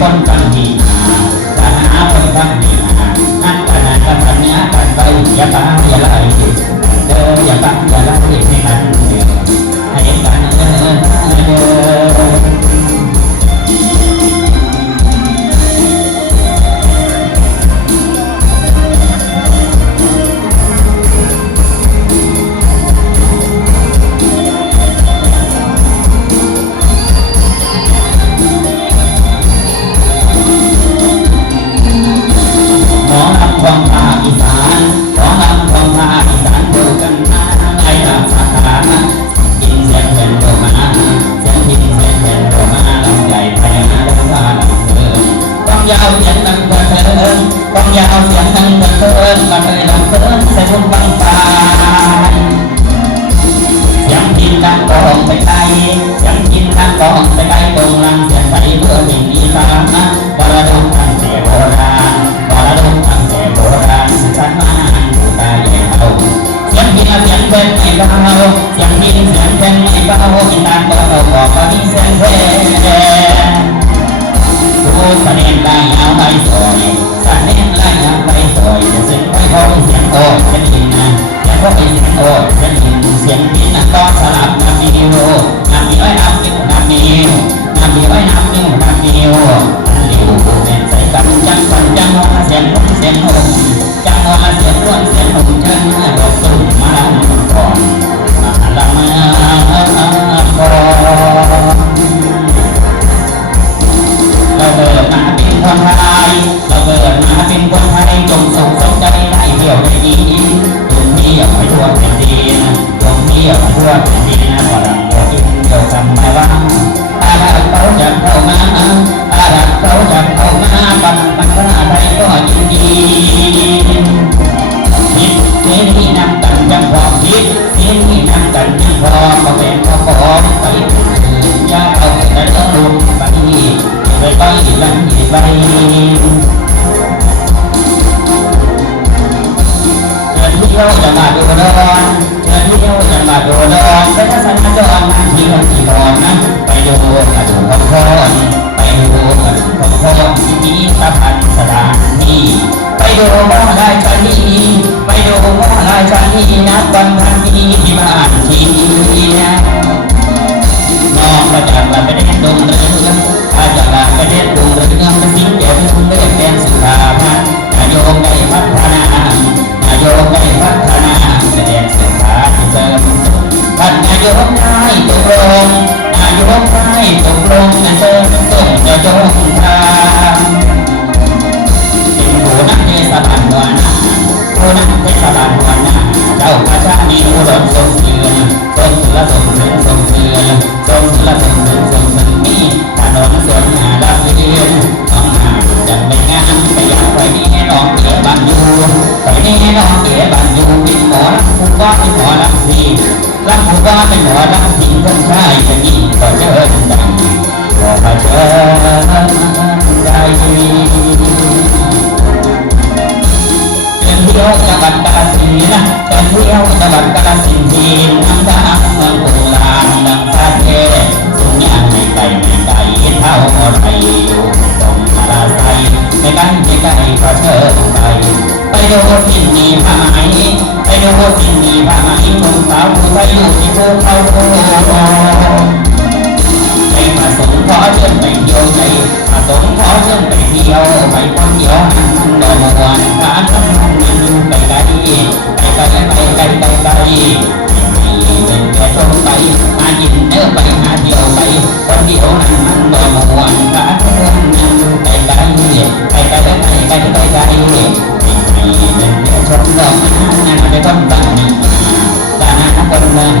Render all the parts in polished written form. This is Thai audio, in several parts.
คนฟังดีสาหาคนฟังดีอันขนาดกันเนี้ยกันไปอย่าตาอย่าไหลอย่าตาอย่าไหลให้กันให้กันของภาคอีสานของลำของภาคอีสานดูกันมาไล่ตามสาขากินเสียงเพลงโรมาเสียงพินเสียงเพลงโรมาลำใหญ่ไปหาลำว่าลำเพินต้องยาวเสียงดังเถินต้องยาวเสียงดังเถินมาเลยลำเพินใส่ทุ่งบางปานเสียงพินดังกองไปไกลเสียงพินดังกองไปไกลตรงลำเสียงใสเพื่อเพลงอีสานบาลดงตั้งแต่โบราณบาลดงตั้งแต่โบราณสันมาดูตาใหญ่เบาเสียงพินเสียงเพลงไม่เบาเสียงพินเสียงเพลงไม่เบาอินดานก็เราบอกว่ามีเสียงเพลงผู้แสดงได้ยาวไปสวยแสดงได้ยาวไปสวยจะเสียงไปพอเสียงโอ้เสียงพินนะเสียงพอเสียงโอ้เสียงพินเสียงพินต้องสลับน้ำนิ้วน้ำนิ้วน้ำนิ้วน้ำนิ้วน้ำนิ้วน้ำนิ้วน้ำนิ้วนิ้วเป็นใส่กับจังสันจังว่าเสียงนุ่มเสียงนุ่มจังว่าเสียงนุ่มเสียงนุ่มจังดอกสุ่มมาลำก่อนมาลำก่อนเราเกิดมาเป็นคนไทยเราเกิดมาเป็นคนไทยจงสุขสมใจได้เที่ยวได้ดีจงเที่ยวไปทั่วแผ่นดินจงเที่ยวไปทั่วแผ่นดินพอดังโลกินเดียวกันมาว่าอาดักเขาจะเข้ามาอาดักเขาจะเข้ามาบังบังอะไรก็ยินดีคิดเสียที่นำกันยังพอคิดเสียที่นำกันยังพอก็เป็นพอพอไปยาเอาแต่ต้องลุกไปไปหลังไปเชิญเที่ยวจะมาดูดอนเชิญเที่ยวจะมาดูดอนไปทัศนจรนั่งเที่ยวที่ดอนนะไปดูกระดูกของพ่อไปดูกระดูกของพ่อมีสะพานสถานที่ไปดูว่าได้ชาลีไปดูว่าได้ชาลีนับวันทันทีที่บ้านที่นะน้องมาจากละประเทศดงเรืองมาจากละประเทศดงเรืองมาสิ้นเดือนคุณเลือกแดนสุราพันนายกได้พัฒนานายกได้พัฒนาแสดงสุขาเสริมท่านนายกได้ตกลงนายกได้ตกลงเสริมส่งจะจงทางเป็นผู้นำเทศบาลหัวหน้าผู้นำเทศบาลหัวหน้าเจ้าพระชามีอุดมทรงเสือทรงเสือทรงเสือทรงเสือทรงเสือทรงเสือทรงเสือนี่ถนนสวนหาดาวเรืองต้องหาจะไปงานไปอยากไปนี่น้องเก๋บันยูไปนี่น้องเก๋บันยูเป็นหมอลำผู้ว่าเป็นหมอลำสีลำผู้ว่าเป็นหมอลำสีคนชายจะยิ่งก็เจอดังก็มาเจอได้เที่ยวจังหวัดกาฬสินธุ์นะเป็นเที่ยวจังหวัดกาฬสินธุ์ที่น้ำตาเมืองโบราณดังซาเทสุญญาไม่ไกลไม่ไกลเท่าหมดไปอยู่ตรงมาลาไซไม่กันไม่ไกลก็เชิญไปดูสิ่งนี้ผ้าไหมไปดูสิ่งนี้ผ้าไหมหนุ่มสาวผู้ไปอยู่ที่ภูเขาโอ้ไปมาสงขอเชิญไปเที่ยวใจมาสงขอเชิญไปเที่ยวไปคนเดียวนั่งดอกบัวการทำงานไปไกลไปไกลไปไกลไปไกลเป็นแค่ชมไปมายินเนื้อไปหาเที่ยวไปคนเดียวนั่งมันดอกบัวการทำงานไปไกลไปไกลไปไกลไปไกลเป็นแค่ชมดอกงานไปต้นตั้งตาหน้าคนเมือง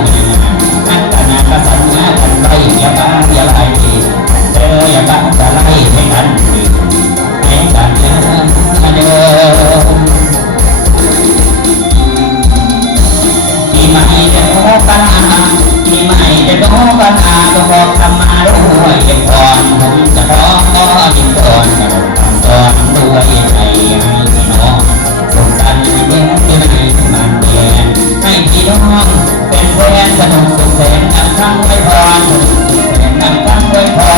นักตาหน้าประสานงานกันไปอย่าบ้าอย่าไล่เจออย่าบ้าจะไล่ให้กันให้กันเดินที่ไม่จะโน้ปัญหาที่ไม่จะโน้ปัญหาก็บอกทำมาด้วยเด็กก่อนผมจะร้องก็ยิ่งก่อนสอนด้วยใจให้พี่น้องสงสารเมื่อที่ไหนมันเปลี่ยนให้พี่น้องเป็นแฟนสนุกสุขแสนนำทั้งไว้พรสุขแสนนำทั้งไว้พร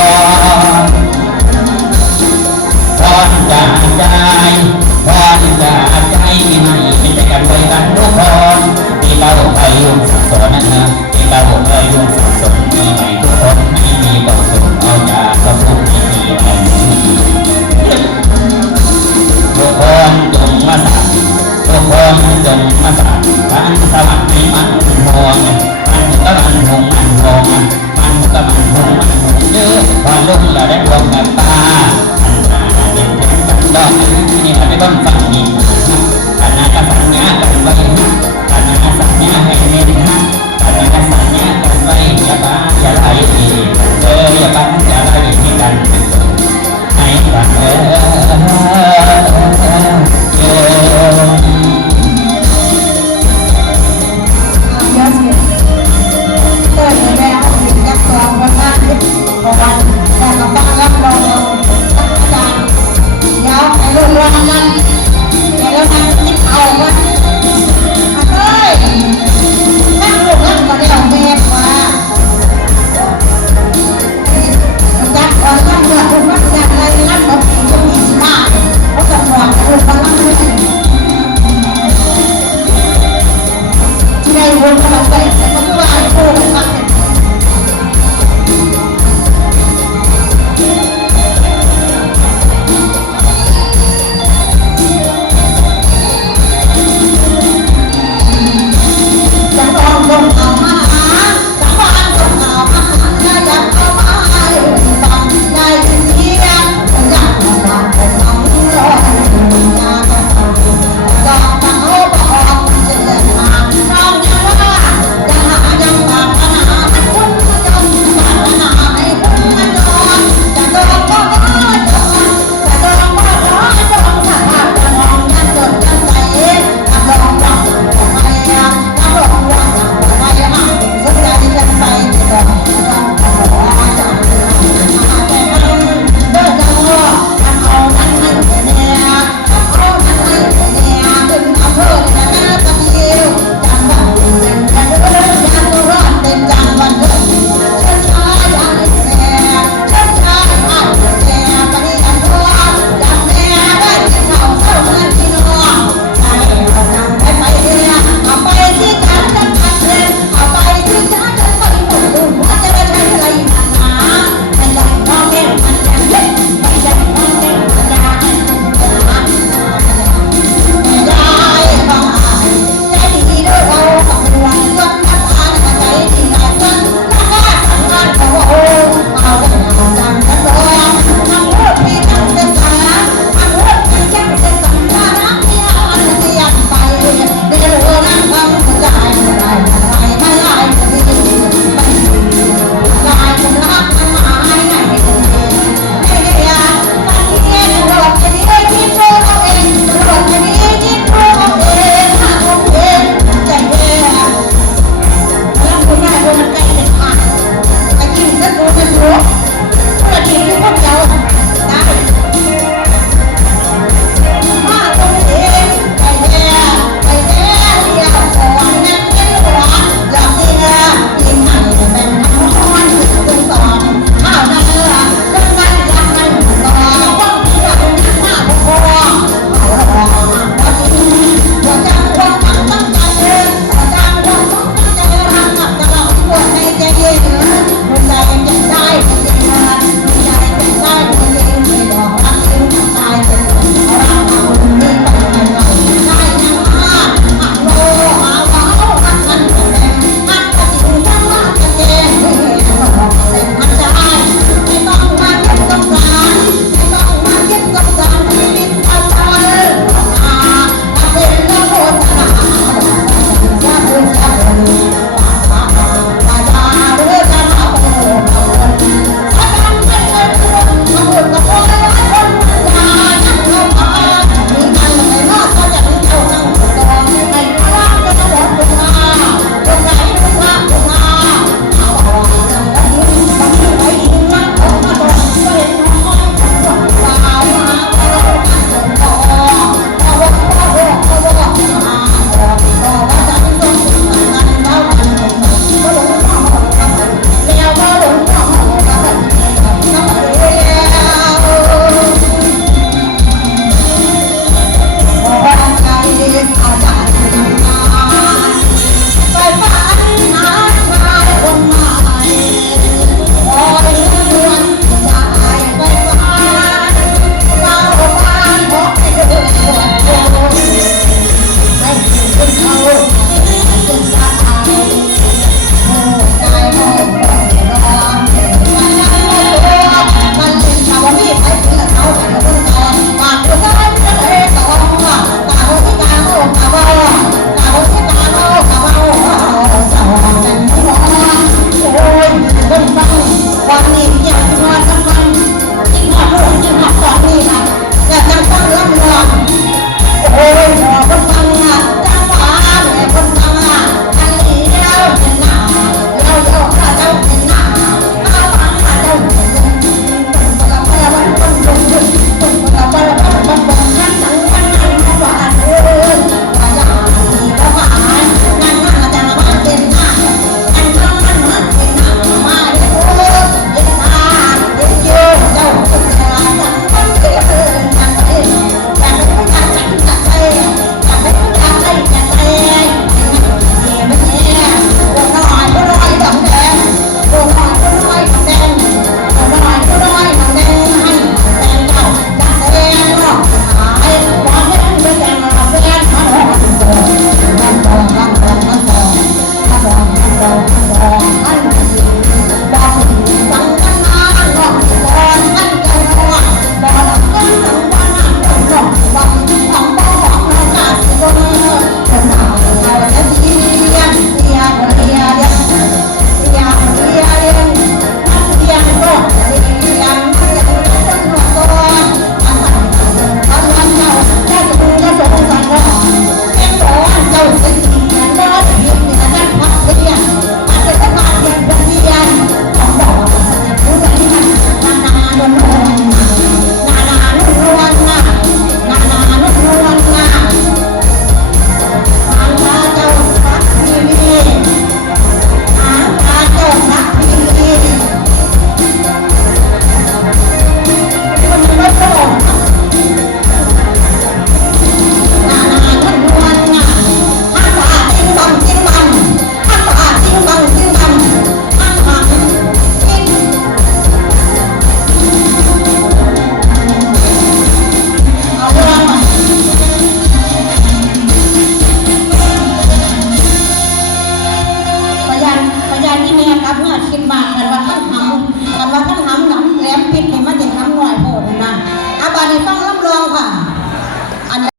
ค่ะ